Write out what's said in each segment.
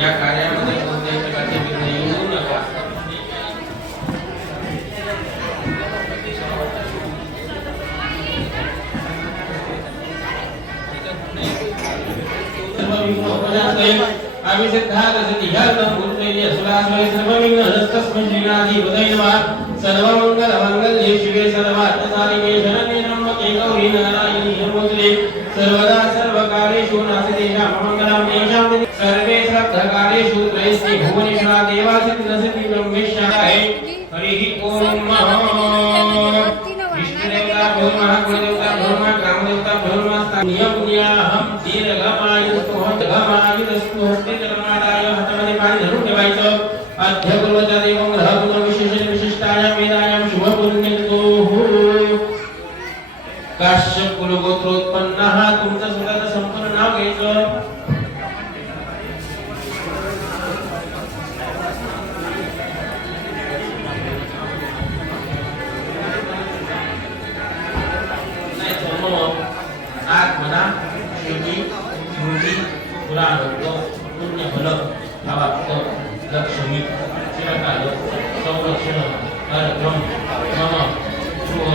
या कार्यामध्ये कोणत्याही प्रकारचे विघ्न येऊ नका. आम्ही सिद्धार्थ सिद्धियार्थं गुरुतेय सुरासुरे सर्वविघ्न हस्तस्मै श्रीनाथी वदय नमः. सर्वमंगल मंगल्ये शिवे सर्वार्थसाधिके शरण्ये त्र्यंबके गौरी नारायणी नमोस्तुते. सर्वदा सर्वकार्येषु नास्तिदेशा मङ्गलं येषां सर्वे सर्वकार्येषु त्रयस्ते भुवनेश्वरा देवा सिद्धिं ब्रह्मेशाय. हरिः ओम विष्णुदेवता भगवान् गुरुदेवता भगवान् ग्रामदेवता भगवान् स्थानीयपुण्याहं दीर्घमायुस्तु हस्ते कर्मादाय हातामध्ये पाणी धरून ठेवायचं. अध्यकुलवता देवं ग्रहगुण विशेष विशिष्टायां वेदायां शुभपुण्यतो. काश्यप कुलगोत्रोत्पन्नः तुमचं स्वतःचं संपूर्ण नाव घ्यायचं. आत्मना शुची स्मृती पुराणोक्त पुण्यफल भावाप्त लक्ष्मी चिरकाल संरक्षण कार्यक्रम मम शुभ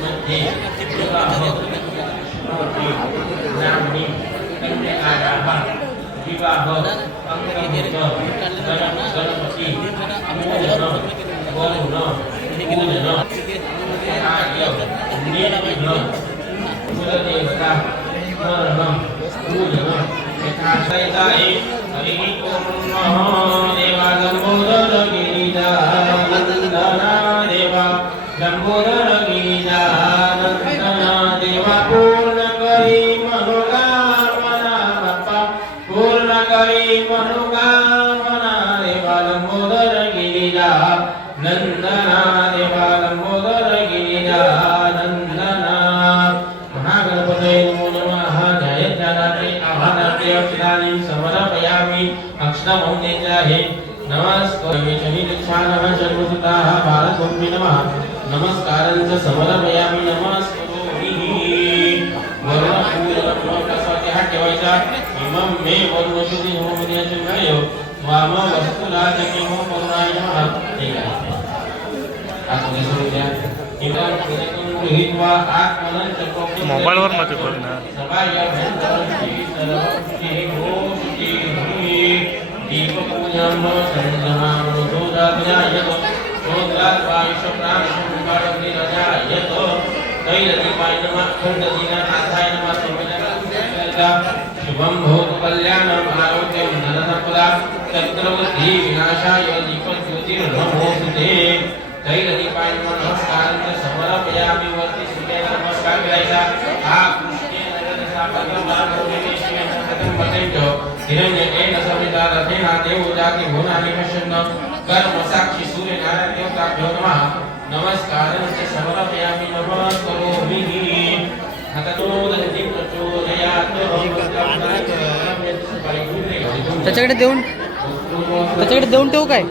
मध्ये विवाह श्रुती ब्राह्मणी कन्यायाः विवाह अंगमुक्त गणपति पूजन गौण पूजन आर्य निर्विघ्न कुलदेवता स्मरणं पूजनं यथाशयताय. हरिः ओम देवा लंबोदर गिरिजानन्दना देवा लंबोदर गिरिजानन्दना देवा पूर्ण करी मनोकामना बाप्पा पूर्ण करी मनोकामना देवा लंबोदर गिरिजानन्दना देवा लंबोदर गिरिजानन्दना. महागणपतये नमो नमः. ध्यायेत्यादाते आभानाते अक्षराणि समर्पयामि. अक्षरमं नेत्राहे नमस्कारामि शनिदीक्षानः शर्वसुताः भारतभूमि नमः. नमस्कारं च समर्पयामि नमस्करोमि. वर्णपूर्वकस्वात्याः ठेवायचा. इमं मे वर्णशुद्धि होमनियचनाय वाम वस्तुराजके हो करुणाय नमः. ठीक आहे आतमध्ये सोडून द्या. इमं पुरेकं गृहीत्वा आत्मनं चक्रोक्ति मोबाईलवर मध्ये बघ ना. सभाय भंतरश्री सर्वश्री गोष्ठी दीपपूजन संध्यामृतोदात्यायत शोद्रात् वायुषप्राणशंकारग्निरजायत. तैलदीपाय नमः. खण्डदीनाथाय नमः. संविधानस्य शुभं भवतु कल्याणम् आरोग्यं धनसम्पदा चक्रवृद्धि विनाशाय दीपज्योतिर्नमोस्तुते. तैलदीपाय नमः. नमस्कारं च समर्पयामि. वरती सूर्याला नमस्कार करायचा. हा कृष्णेन रथसापत्रमार्गोदेशेन वदेतो हिरण्येन समिता रथेन देवजाति भुवनानि पश्यन् कर्म साक्षी सूर्यनारायण देवताभ्यो नमः. नमस्कारं च समर्पयामि. नमस्करोमि. हततोदन्ति प्रचोदयात्. त्याच्याकडे देऊन ठेवू काय.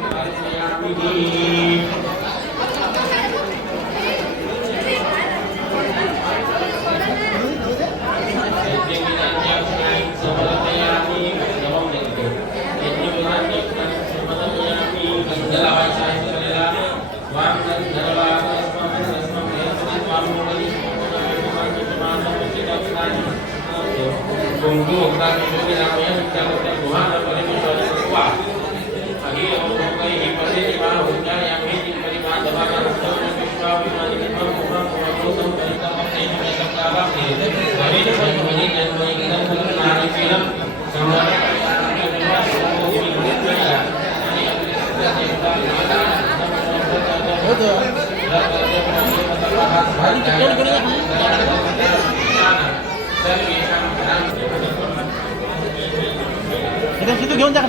घेऊन जा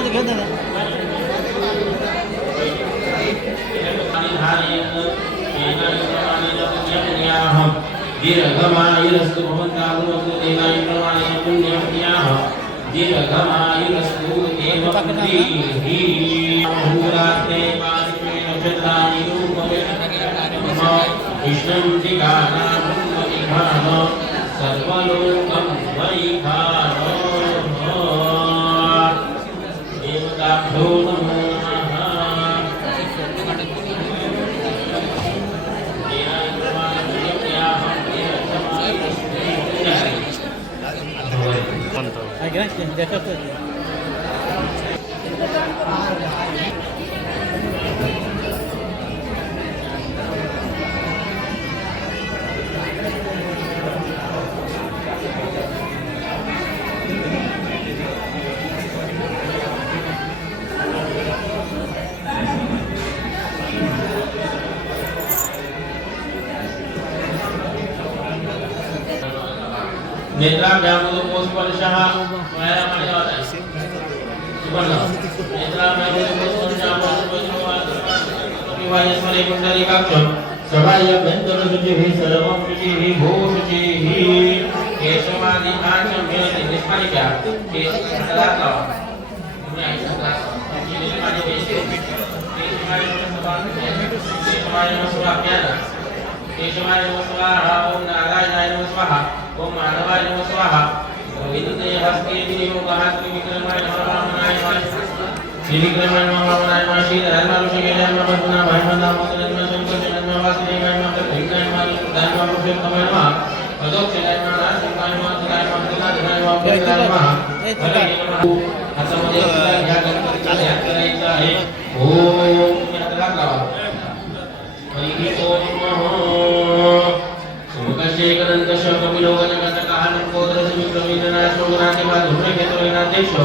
घेऊन जा. दीर्घमायुरस्तु भवन्तावतु देवायुर्माणि पुण्यपुण्याः. दीर्घमायुरस्तु देवपुत्रीः. अहोरात्रे पार्श्वे नक्षत्राणि रूपमेण विष्णुं दिगानां सर्वलोकं वैखानो देवताभ्यो नमो नेत्राभ्यामुदोस्पर्शः वैरामणि होता है सुवर्ण नेत्राभ्यामुदोस्पर्शः विवायस्मरे कुंडलिकाक्षं सभायभ्यन्तरं शुचिः सर्वं शुचिः भो शुचिः केशवादि आचम मेलति निष्पालिका केशकलाका केशवाय नमः स्वाहा ओम नारायणाय नमः स्वाहा ओम माधवाय नमः स्वाहा विद्युते हस्ते विनियोगः विक्रमाय नमः वामनाय नमः श्री विक्रमाय नमः वामनाय नमः श्री धर्माभिषेकाय नमः भगवान भाईमंदा मोदन शंकर जन्म वासुदेवाय नमः भक्ताय नमः दानव पुरुषोत्तमाय नमः अदोक्षाय नमः नारायणाय नमः तदाय नमः तदाय नमः भक्ताय नमः हरे नमः हातामध्ये ध्यान करायचं आहे ओम यात्रा लावा हरि ओम सुमुखशेखरंत शोकविलोकनगतकानं कोदरसमित्रविदनाशोगनादिवाधुम्रकेतुविनादेशो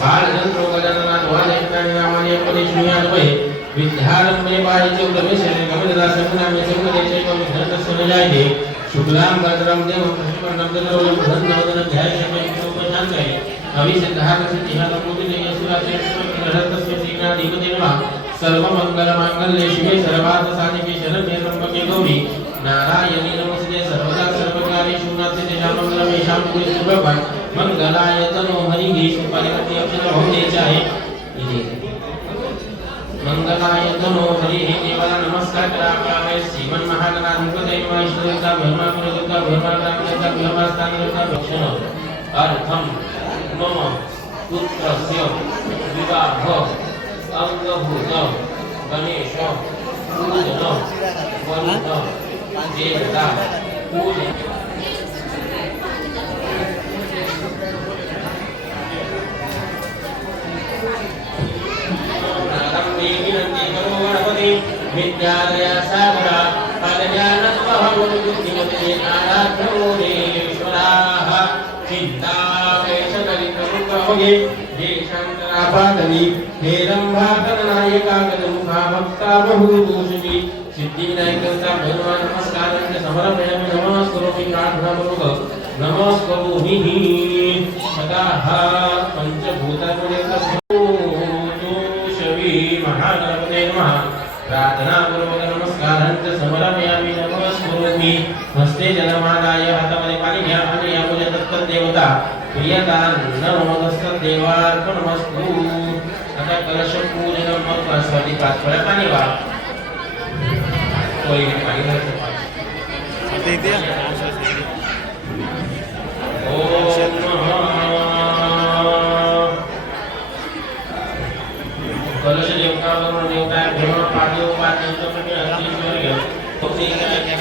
बालचन्द्रो गजाननाथ वालेन्द्राणि नामानि उपदेशुयान्वये विद्यारम्भे पारिचे उदमेशने कमलदासमुनामे सर्वदेशैकविधर्मस्वनजायते शुक्लां भद्रं देवं कृष्णवर्णं चतुर्भुजं प्रसन्नवदनं ध्यायेत्योपशान्तये अविसिद्धार्थसिद्धिहारमुदिनेयसुराचेष्टमग्रहस्तस्य श्रीनाथीपते नमः सर्वमङ्गलमाङ्गल्ये शिवे सर्वार्थसाधिके शरण्ये त्र्यम्बके गौरी नारायणी नमस्ते सर्वदा सर्वकार्येषु नास्ति मंगलमेषां पुरुषभवन् मंगलाय तनो हरिः सुपरिमति अक्षर भवते चाहे मंगलाय तनो हरिः देवाला नमस्कार करावे श्रीमन् महागणाधिपते नमः ईश्वरदेवता ब्रह्मादेवता ब्रह्मादेवता ब्रह्मस्थानदेवता दक्षिण अर्थम मम पुत्रस्य विवाह अंगभूत गणेश पूजन वरुण देवता पूजन विद्यालय सागरा पदज्ञानस्वभूतिमते आराध्योरेश्वराः चिन्तावेशकलितमुखभोगे देशान्तरापादनि हेरम्भाकरनायकागतमुखा भक्ता बहुदोषिणी सिद्धिविनायकस्य भगवान् नमस्कारं समर्पयामि नमस्करोमि प्रार्थनापूर्वक नमस्करोमि सदाः पंचभूतात्मनेकशवी महागणपते नमः प्रार्थनापूर्वक नमस्कारं समर्पयामि नमस्करोमि हस्ते जलमादाय हातामध्ये पाणी घ्या आणि यामुळे दत्तदेवता प्रियदान नमोदस्तदेवार्पणमस्तु आता कलश पूजन मग स्वादी पाच फळं पाणी वा कोळीने पाणी घालायचं कलश देवता वरुण देवता ब्रह्म पाठ्यो पाठ्यो प्रति अतिश्वर्य भक्ति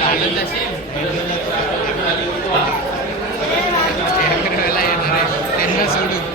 आनंद असेल त्यांना सोडून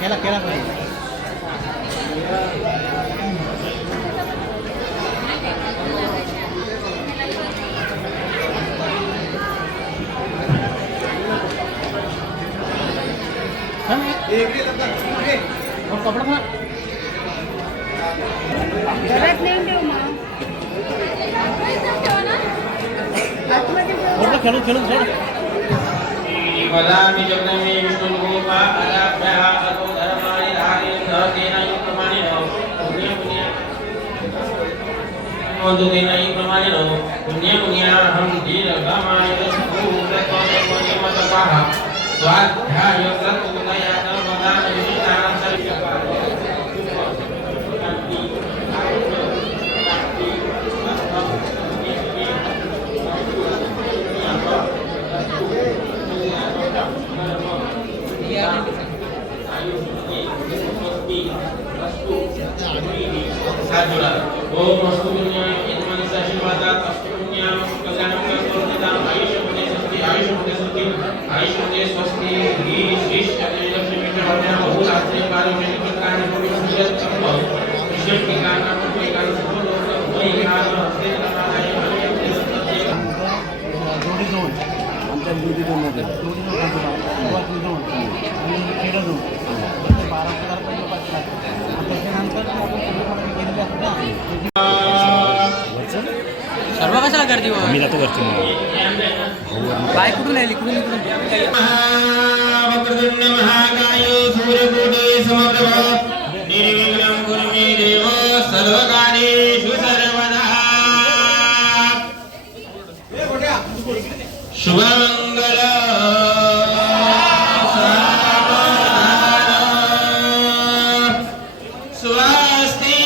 केला केला पाहिजे. कपडा पण घरात नेऊन ठेव मग. खेळून खेळून खेळ. वदामि जगन्मे विष्णुरूपा अदाभ्यः अतो धर्माणि धारेण तेन युक्तमानेन पुण्यपुण्याहं दीर्घमाय सुखूतत्वमतपः स्वाध्याय क्रतुदयात वदामि विष्णां सर्वकाः ओम अस्तु पुण्याय यजमानस्य आशीर्वादात् अस्तु पुण्याय कल्याणं कर्तुं आयुष्यमध्ये स्वस्ति आयुष्यमध्ये स्वस्ति ह्री श्री लक्ष्मीच्या बहुरात्रे पारिषद प्रकारे भविष्यत चंप विशेष ठिकाणा ठिकाण सर्वलोक वैहार हस्ते नमाय जोडी जोड आमच्या जोडी जोड मध्ये जोडी जोड आणि खेळ जोड 12,000 रुपये पाठवतात. त्याच्यानंतर सर्व कशाला गर्दी मी जातो वरती बाय कुठून आली कुठून वक्रतुंड महाकाय सूर्यकोटि समप्रभ निर्विघ्नं कुरु मे देव सर्वकार्येषु सर्वदा शुभमंगल स्वस्ति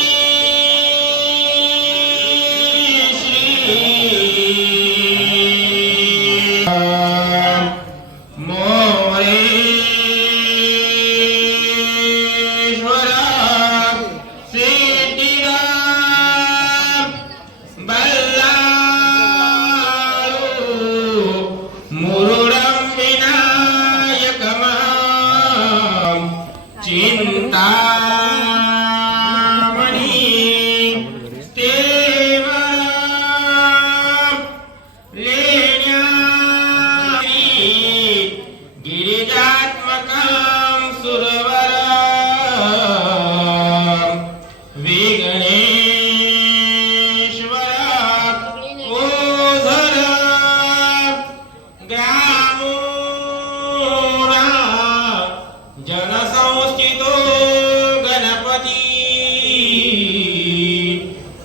जनसंस्थितो गणपती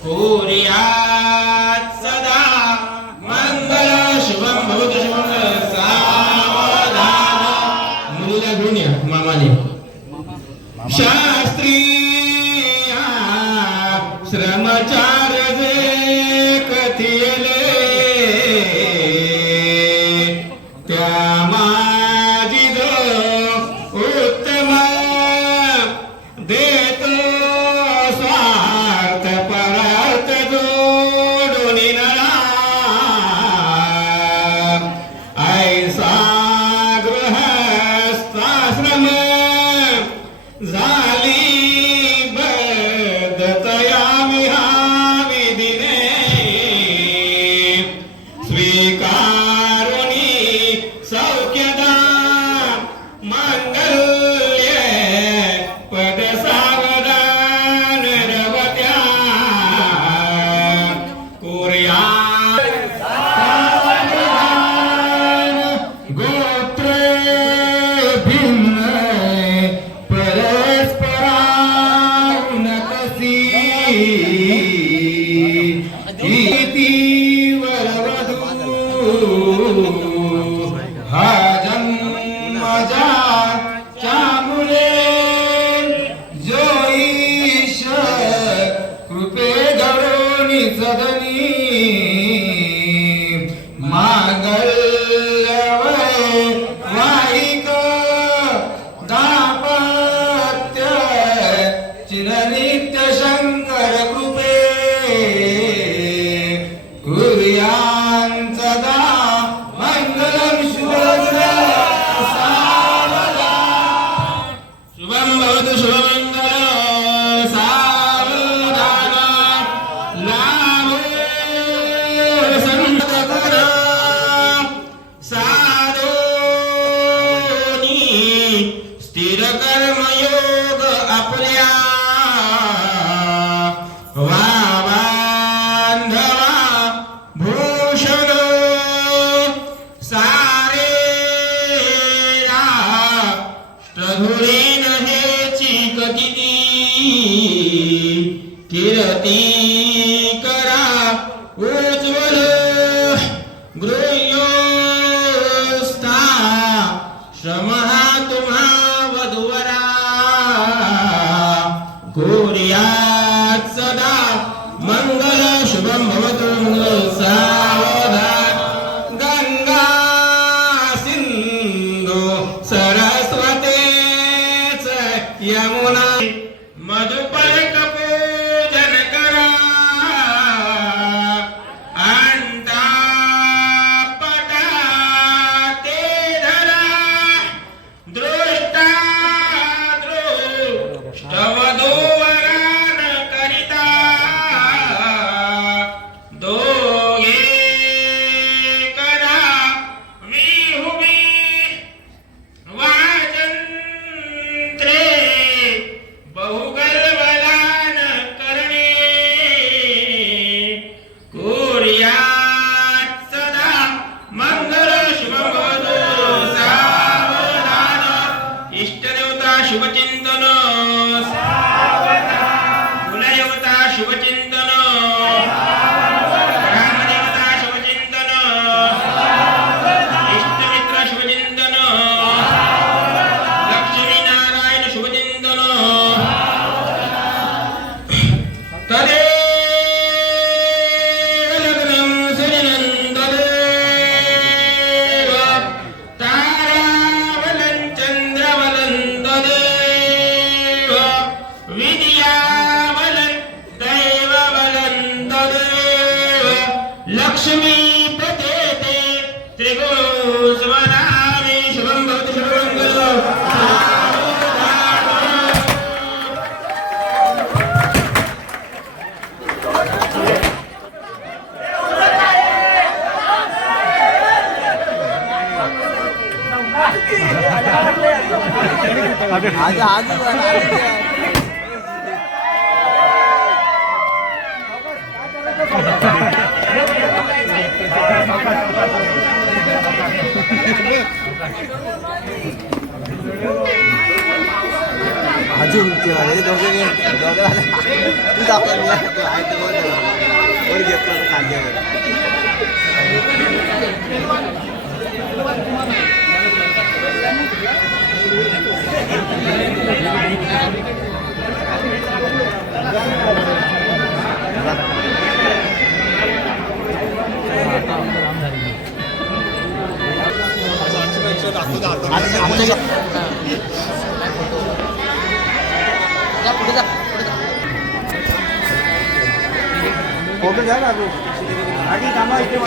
कुर्यात् सदा मंगल शुभं भवतु शुभं सावधान मुलीला घेऊन या मामाने शास्त्री श्रमचार जे कथिले त्या माझी जो उत्तम देतो स्वार्थ परत जोडून नरा ऐसा गृहस्थाश्रम झाली बद्धतया विहाविधिने स्वीकारुणी सौख्यदा मंगल्य पद सावधान रवत्या कुर्या गोत्र भिन्न परस्परानकसी इति वरवधू हा जन्मजा चामुले जो ईश सदनी मांगल्यवय वाहिक दाम्पत्य चिरनित्य शंकर कृपे कुर्यां सदा मंगलम शुभं शुभं भवतु शुभमंगल सावधान लाभो संतकर साधोनी स्थिर कर्मयोग आपल्या वा बांधवा भूषण सारे राष्ट्रधुरीन हेची कथिती कीर्ती करा उज्ज्वल गृह्योस्ता श्रमहा तुम्हा वधुवरा कुर्यात् सदा मंगल शुभं भवतु सावधान गंगा सिंधू सरस्वती च यमुना मधुपर्क पूजन करा अंता पटा ते धरा दृष्टा दृष्टवधूवरान करिता दोघे करा विहुबी वाजंत्रे बहुगलबलान करणे कुर्यात् सदा मंगल शुभं भवतु सावधान इष्टदेवता शुभचिंतन कुलदेवता शुभचिंतन ग्रामदेवता शुभचिंतन इष्टमित्र शुभचिंतन लक्ष्मी नारायण शुभचिंतन तदेव लग्नं सुनिनन्ददेव तारावलं चन्द्रवलं तदेव विद्यावलं दैववलं तदेव लक्ष्मी प्रतेते त्रिगुणस्वरामि शुभं भवतु शुभमङ्गलम् अजून दोघे तू दाखवला तू आहे ते वर घेतलं तर कांद्यावर फोटो घ्या ना तू आधी कामा इथे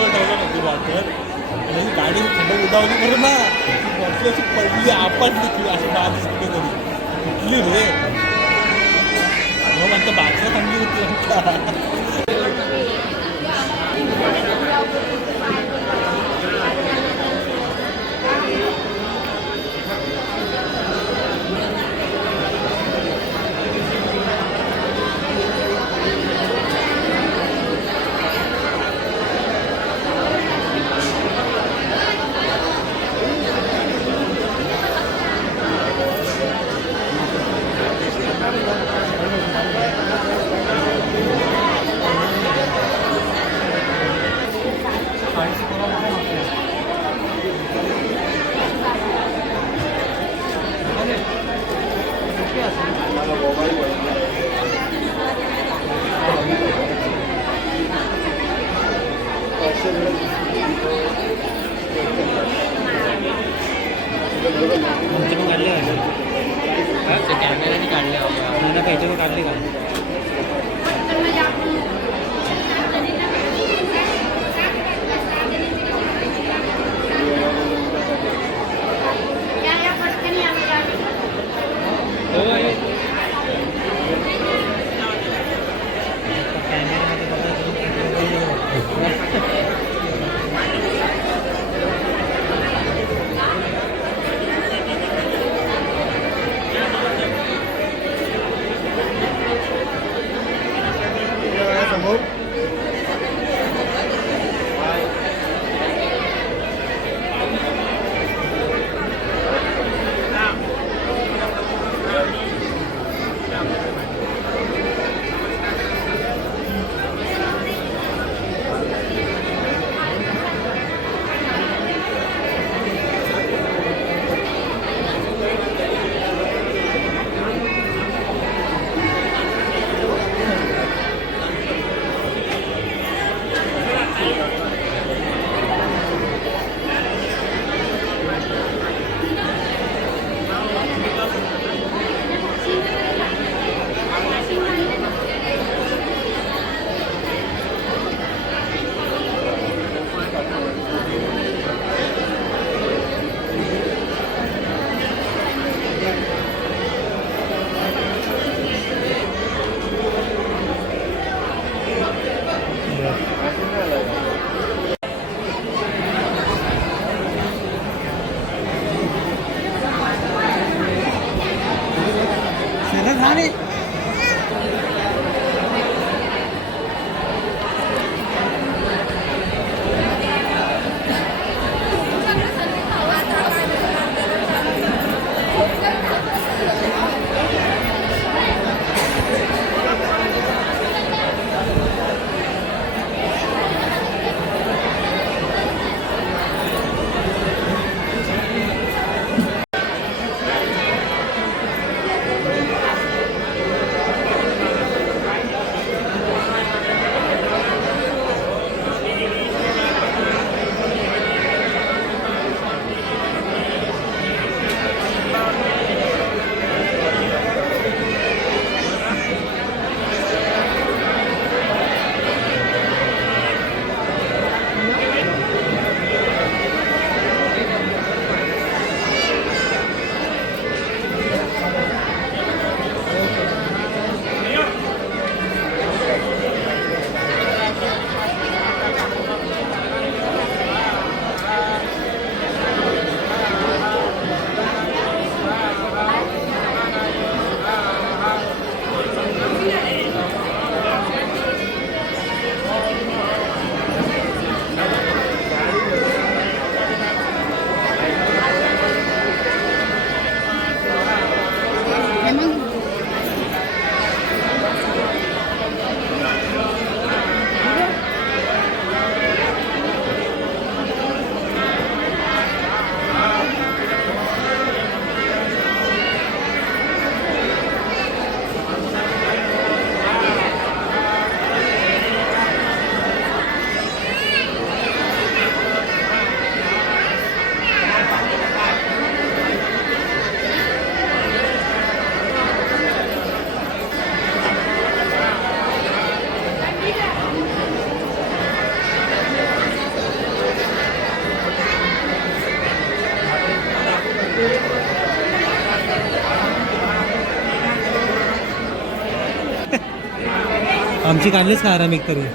बॉटल ठेवलं ना ती बॉटल आणि ती गाडी थंड उदावली करून ना ती बॉटल अशी पडली आपटली ती अशी बाजूच कुठेतरी कुठली रे मग म्हणतं बाटल्या थंडी होती कॅमेऱ्याने काढले पाहिजे काढले का आमची काढलीच का आराम एक करून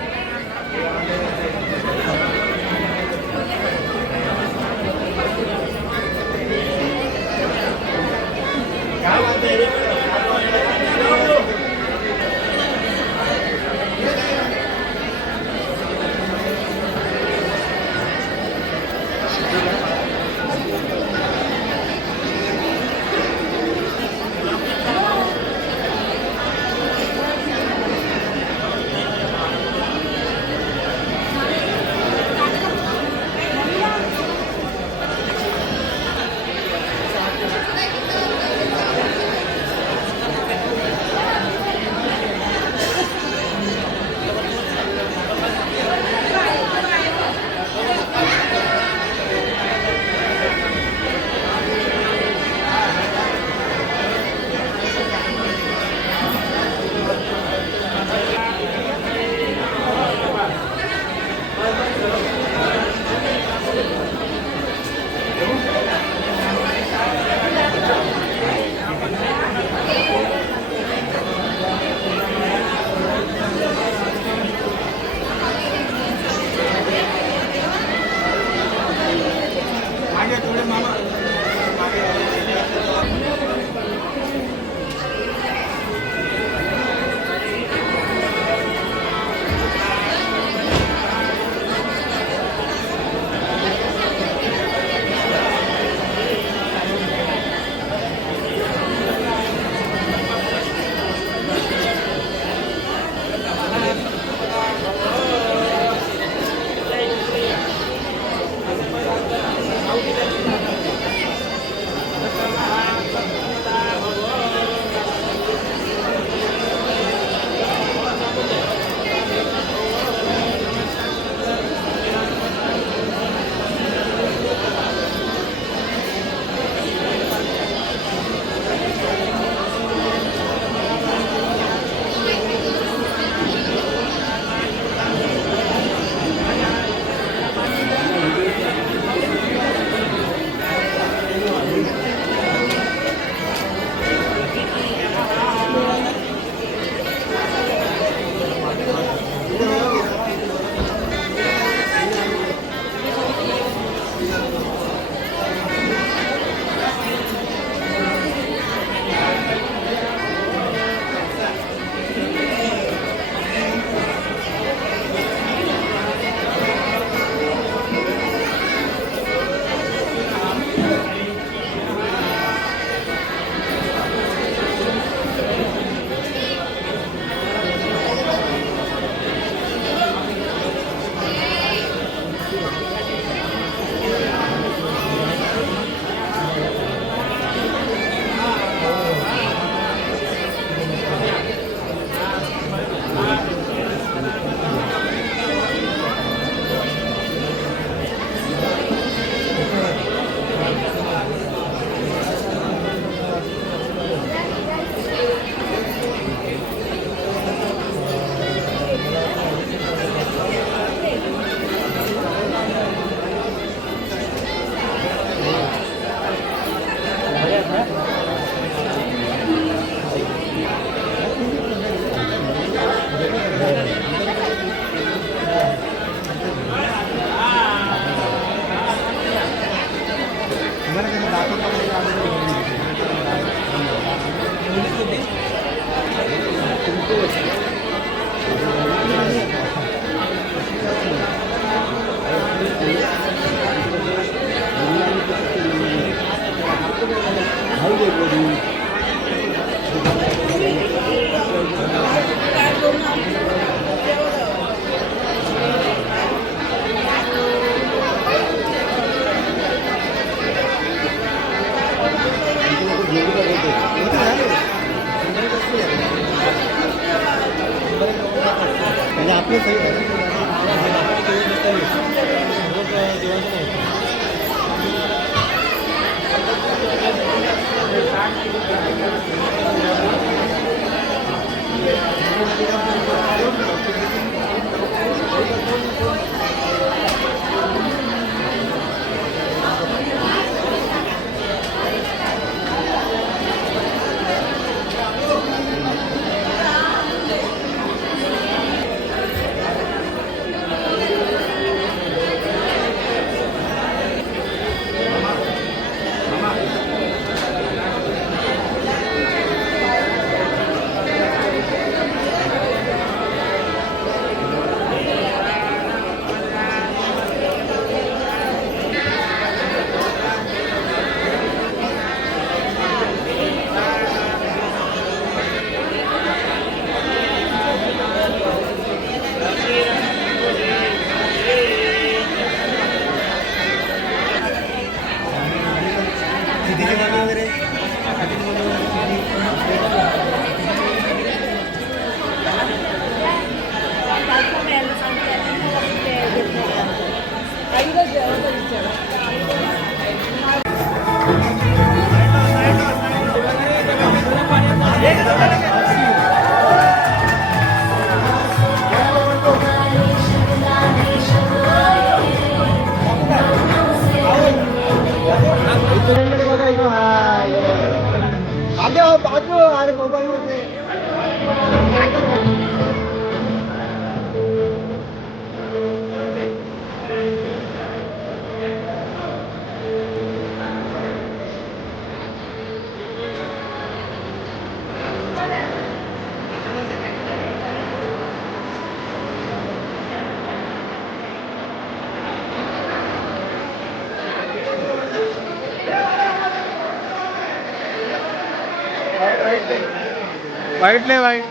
वाईट नाही वाईट.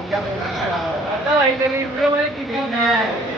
आता व्हायचं व्हिडिओ मध्ये किती